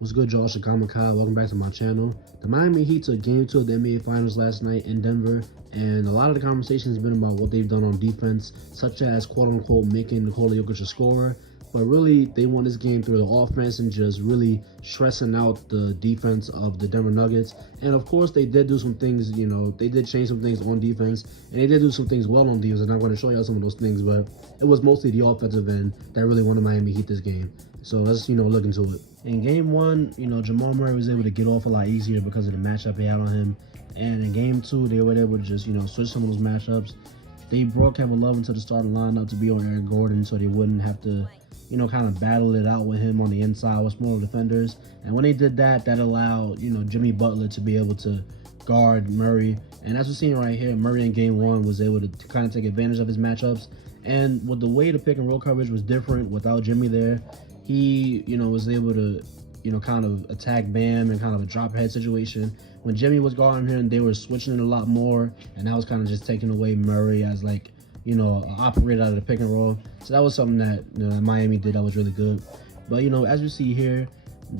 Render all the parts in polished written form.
What's good, y'all? Shagama Kyle. Welcome back to my channel. The Miami Heat took Game 2 of the NBA Finals last night in Denver, and a lot of the conversation has been about what they've done on defense, such as quote-unquote making Nikola Jokic a scorer. But really, they won this game through the offense and just really stressing out the defense of the Denver Nuggets. And of course, they did do some things, they did change some things on defense, and they did do some things well on defense. And I'm going to show you some of those things, but it was mostly the offensive end that really won the Miami Heat this game. So let's, look into it. In game one, Jamal Murray was able to get off a lot easier because of the matchup they had on him. And in game two, they were able to just, switch some of those matchups. They brought Kevin Love into the starting lineup to be on Aaron Gordon so they wouldn't have to, kind of battle it out with him on the inside with smaller defenders. And when they did that, that allowed, Jimmy Butler to be able to guard Murray. And as we're seeing right here, Murray in game one was able to kind of take advantage of his matchups. And with the way the pick and roll coverage was different without Jimmy there, he, was able to, kind of attack Bam in kind of a drop head situation. When Jimmy was guarding him, they were switching it a lot more, and that was kind of just taking away Murray as like, an operator out of the pick and roll. So that was something that, Miami did that was really good. But, as we see here,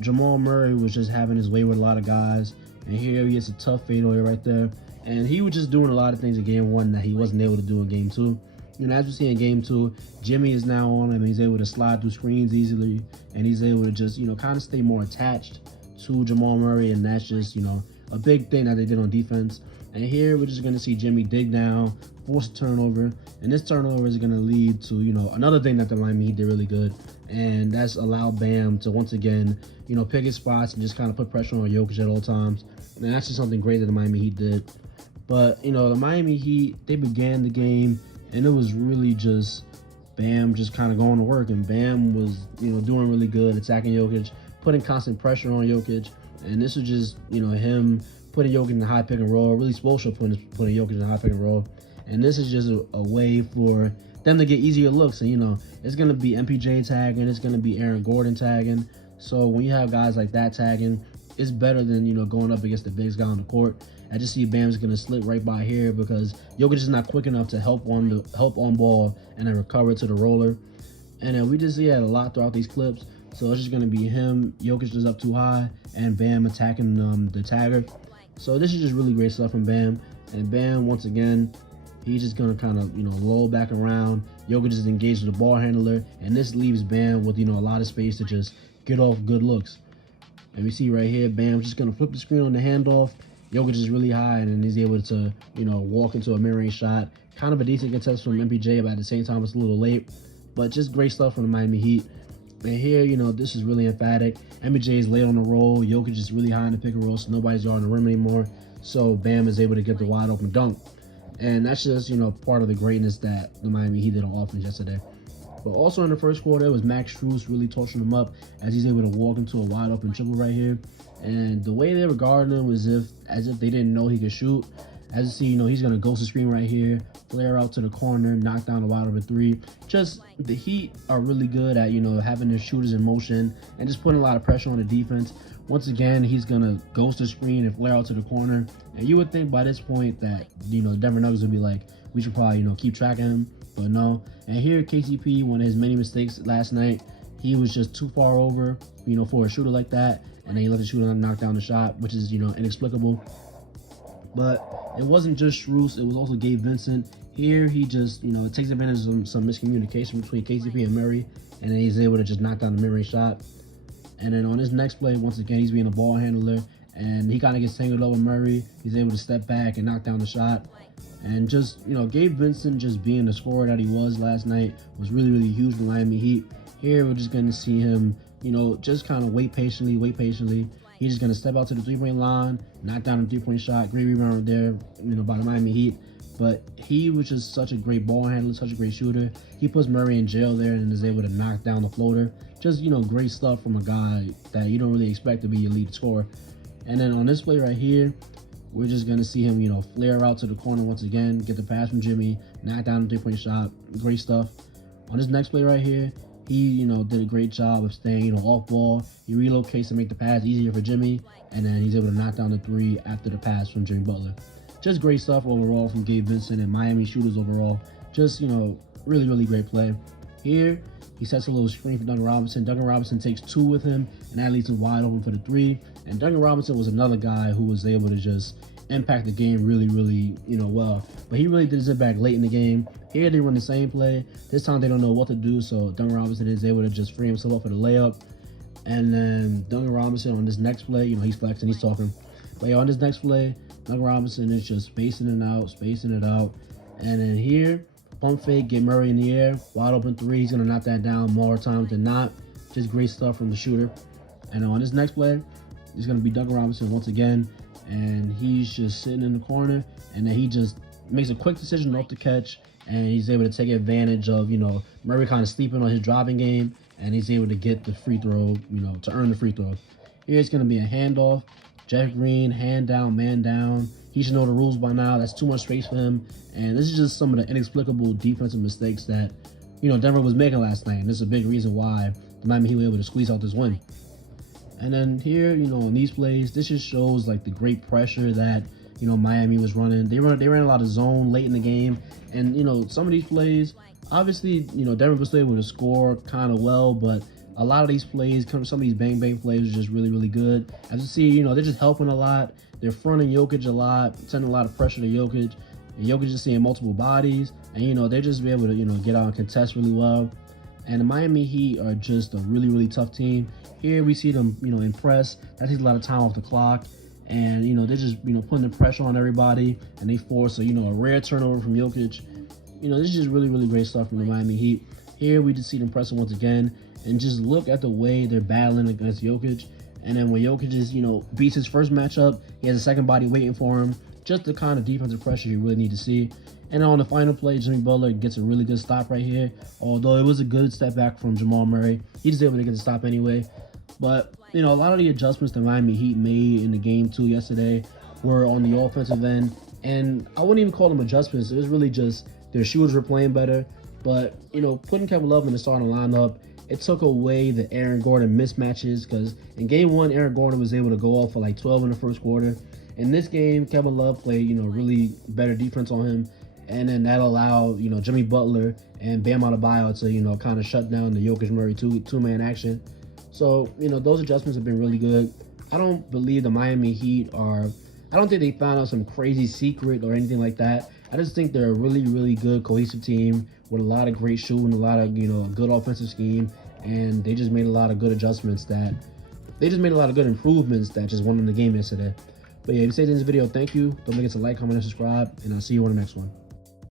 Jamal Murray was just having his way with a lot of guys. And here he gets a tough fadeaway right there. And he was just doing a lot of things in game one that he wasn't able to do in game two. As we see in game two, Jimmy is now on him. He's able to slide through screens easily, and he's able to just, kind of stay more attached to Jamal Murray, and that's just, a big thing that they did on defense. And here we're just going to see Jimmy dig down, force a turnover, and this turnover is going to lead to, another thing that the Miami Heat did really good, and that's allow Bam to once again, pick his spots and just kind of put pressure on Jokic at all times. And that's just something great that the Miami Heat did. But, the Miami Heat, they began the game, and it was really just Bam just kind of going to work. And Bam was, doing really good, attacking Jokic, putting constant pressure on Jokic. And this was just, him putting Jokic in the high pick and roll, really Spoelstra putting Jokic in the high pick and roll. And this is just a way for them to get easier looks. And, it's going to be MPJ tagging. It's going to be Aaron Gordon tagging. So when you have guys like that tagging, it's better than, going up against the biggest guy on the court. I just see Bam's going to slip right by here because Jokic is not quick enough to help on ball and then recover to the roller. And then we just see that a lot throughout these clips. So it's just going to be him, Jokic is up too high, and Bam attacking the tagger. So this is just really great stuff from Bam. And Bam, once again, he's just going to kind of, roll back around. Jokic is engaged with the ball handler, and this leaves Bam with, a lot of space to just get off good looks. And we see right here, Bam's just going to flip the screen on the handoff. Jokic is really high, and then he's able to, walk into a mid-range shot. Kind of a decent contest from MPJ, but at the same time, it's a little late. But just great stuff from the Miami Heat. And here, this is really emphatic. MPJ is late on the roll. Jokic is really high in the pick and roll, so nobody's guarding the rim anymore. So Bam is able to get the wide open dunk. And that's just, part of the greatness that the Miami Heat did on offense yesterday. But also in the first quarter, it was Max Strus really torching him up as he's able to walk into a wide open triple right here. And the way they were guarding him was as if they didn't know he could shoot. As you see, he's going to ghost the screen right here, flare out to the corner, knock down the wide open three. Just the Heat are really good at, having their shooters in motion and just putting a lot of pressure on the defense. Once again, he's going to ghost the screen and flare out to the corner. And you would think by this point that, the Denver Nuggets would be like, we should probably, keep track of him. But no. And here, KCP, one of his many mistakes last night, he was just too far over, for a shooter like that. And then he let the shooter knock down the shot, which is, inexplicable. But it wasn't just Strus, it was also Gabe Vincent. Here, he just, it takes advantage of some miscommunication between KCP and Murray, and then he's able to just knock down the mid-range shot. And then on his next play, once again, he's being a ball handler, and he kind of gets tangled up with Murray. He's able to step back and knock down the shot. And just, Gabe Vincent just being the scorer that he was last night was really, really huge for Miami Heat. Here, we're just going to see him, just kind of wait patiently. He's just going to step out to the three-point line, knock down a three-point shot. Great rebound there, by the Miami Heat. But he was just such a great ball handler, such a great shooter. He puts Murray in jail there and is able to knock down the floater. Just, great stuff from a guy that you don't really expect to be your lead scorer. And then on this play right here, we're just going to see him, flare out to the corner once again, get the pass from Jimmy, knock down the three-point shot. Great stuff. On this next play right here, he, did a great job of staying, off ball. He relocates to make the pass easier for Jimmy, and then he's able to knock down the three after the pass from Jimmy Butler. Just great stuff overall from Gabe Vincent and Miami shooters overall. Just, really, really great play. Here, He sets a little screen for Duncan Robinson. Duncan Robinson takes 2 with him, and that leaves him wide open for the 3. And Duncan Robinson was another guy who was able to just impact the game really, really, well. But he really did his impact late in the game. Here they run the same play. This time they don't know what to do, so Duncan Robinson is able to just free himself up for the layup. And then Duncan Robinson on this next play, he's flexing, he's talking. But on this next play, Duncan Robinson is just spacing it out. And then here, pump fake, get Murray in the air, wide open 3. He's going to knock that down more times than not. Just great stuff from the shooter. And on this next play, it's going to be Duncan Robinson once again. And he's just sitting in the corner. And then he just makes a quick decision off the catch. And he's able to take advantage of, Murray kind of sleeping on his driving game. And he's able to get the free throw, to earn the free throw. Here it's going to be a handoff. Jeff Green, hand down, man down. He should know the rules by now. That's too much space for him. And this is just some of the inexplicable defensive mistakes that, Denver was making last night. And this is a big reason why the Miami Heat were able to squeeze out this win. And then here, on these plays, this just shows like the great pressure that, Miami was running. They ran a lot of zone late in the game. And, some of these plays, obviously, Denver was still able to score kind of well, but a lot of these plays, some of these bang plays are just really, really good. As you see, they're just helping a lot. They're fronting Jokic a lot, sending a lot of pressure to Jokic. And Jokic is seeing multiple bodies. And, they're just be able to, get out and contest really well. And the Miami Heat are just a really, really tough team. Here we see them, impress. That takes a lot of time off the clock. And, they're just, putting the pressure on everybody. And they force a rare turnover from Jokic. This is just really, really great stuff from the Miami Heat. Here we just see them pressing once again. And just look at the way they're battling against Jokic. And then when Jokic is, beats his first matchup, he has a second body waiting for him. Just the kind of defensive pressure you really need to see. And on the final play, Jimmy Butler gets a really good stop right here. Although it was a good step back from Jamal Murray. He was able to get the stop anyway. But, a lot of the adjustments the Miami Heat made in the game 2 yesterday were on the offensive end. And I wouldn't even call them adjustments. It was really just their shooters were playing better. But, putting Kevin Love in the starting lineup, it took away the Aaron Gordon mismatches because in game 1, Aaron Gordon was able to go off for like 12 in the first quarter. In this game, Kevin Love played, really better defense on him. And then that allowed, Jimmy Butler and Bam Adebayo to, kind of shut down the Jokic-Murray two-man action. So, those adjustments have been really good. I don't believe the Miami Heat I don't think they found out some crazy secret or anything like that. I just think they're a really, really good cohesive team with a lot of great shooting, a lot of, good offensive scheme. And they just made a lot of good improvements that just won them the game yesterday. But yeah, if you stayed in this video, thank you. Don't forget to like, comment, and subscribe. And I'll see you on the next one.